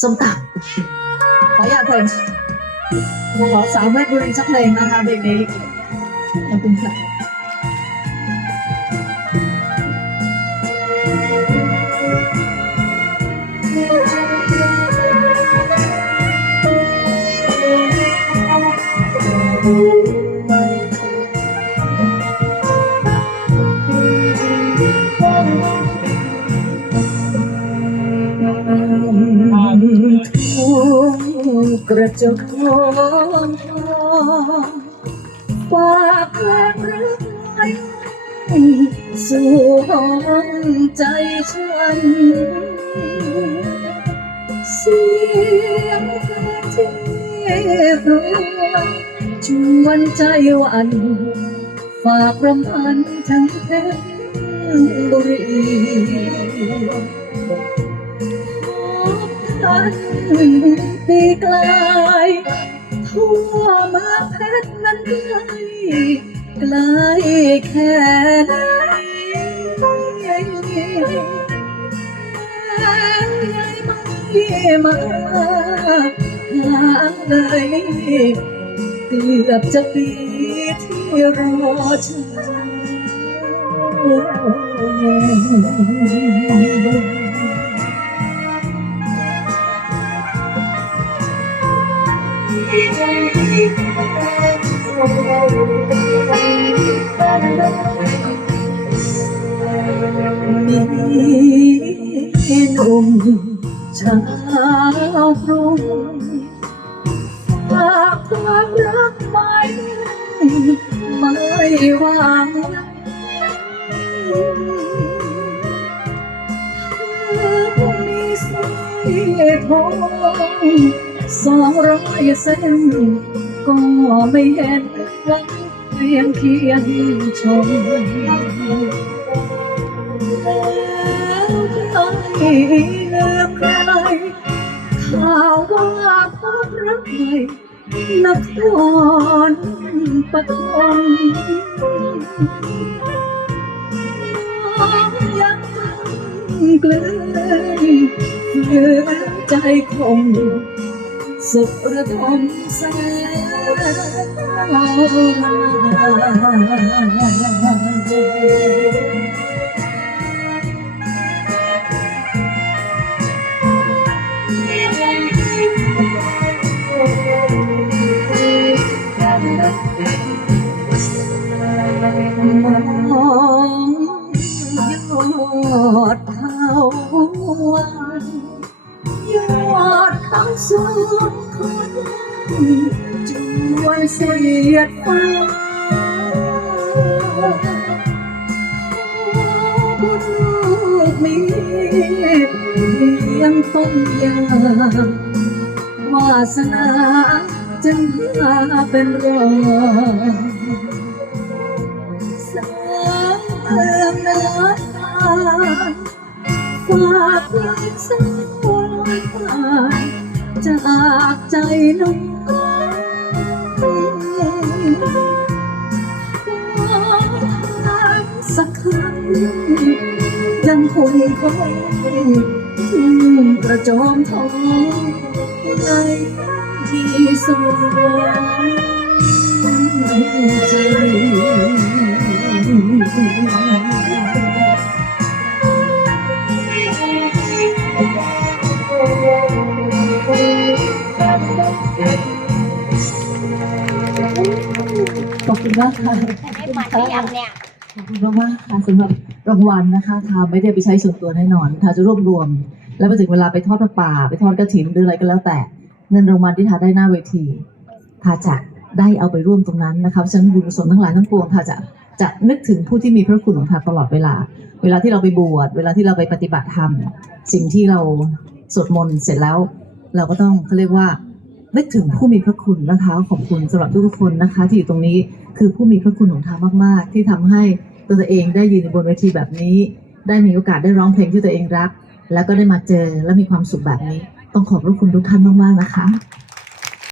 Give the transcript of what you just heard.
ส้มตำขออยากเพลงขอสาวเพชรบุรีสักเพลงนะคะเพลงนี้ขอบคุณค่ะ ระจกทองทองปากแรงรักไว้สู่ห้องใจฉัน เสียงเพลงที่ครวงชวนใจวันฝากรำพันทั้งเพชรบุรี ทันปีกลายทั่วเมืองเพชรนั้นไกลไกลแค่ไหนไม่มาหาเลยเกือบจะปีที่รอฉัน มีหนุ่มชาวกรุงฝากความรักไว้ไม่วางมีสร้อยทอง สองร้อยเส้นก็ไม่เห็นว่าเพียงเคียงชมแล้วใครเลือกใครข่าวว่าพบรักใหม่นครปฐมยังกลืนฝืนใจคง สุขระทมแสนมองยอดเขาวันย อดเขาสูงคนจวนเสียดฟ้าบุญลูกมีเพียงต้นยางวาสนาจึงพาเป็นรองสามเติมน้ำตาฝากเพลงสัก จากใจน้องสักครั้งยังคงคงทุ่งกระโจมทองในที่สวยใจ มากค่ะได้มาได้ยังเนี่ย ขอบคุณมากๆค่ะสำหรับรางวัลนะคะทาไม่ได้ไปใช้ส่วนตัวแน่นอนทาจะรวบรวม แล้วพอถึงเวลาไปทอดพระป่า ไปทอดกระถิ่นหรืออะไรก็แล้วแต่ เงินรางวัลที่ทาได้หน้าเวทีทาจะได้เอาไปร่วมตรงนั้นนะคะเพราะฉะนั้นบุญกุศลทั้งหลายทั้งปวงทาจะจะนึกถึงผู้ที่มีพระคุณของทาตลอดเวลา เวลาที่เราไปบวชเวลาที่เราไปปฏิบัติธรรมสิ่งที่เราสวดมนต์เสร็จแล้ว เราก็ต้องเขาเรียกว่า นึกถึงผู้มีพระคุณนะคะ ขอบคุณสำหรับทุกคนนะคะ ที่อยู่ตรงนี้คือผู้มีพระคุณของทามาก ๆ ที่ทำให้ตัวเองได้ยืนบนเวทีแบบนี้ ได้มีโอกาสได้ร้องเพลงที่ตัวเองรัก แล้วก็ได้มาเจอและมีความสุขแบบนี้ ต้องขอบพระคุณทุกท่านมาก ๆ นะคะ